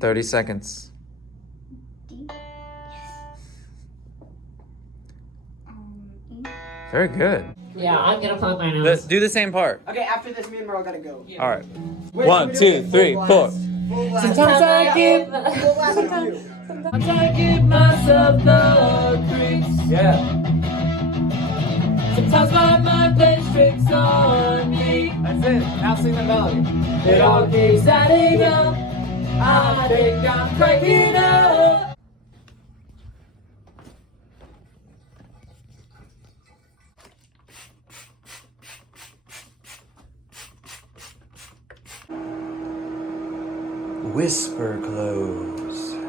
30 seconds. D. E. Very good. Yeah, I'm gonna plug my nose. Do the same part. Okay, after this, me and Merle gotta go. All right. Wait, 1, 2, 3, 4. Sometimes I give, Full blast on you. sometimes I give myself the creeps. Yeah. Sometimes my mind plays tricks on me. That's it. Now sing the melody. It all keeps adding up. I think I'm cracking up. Whisper close.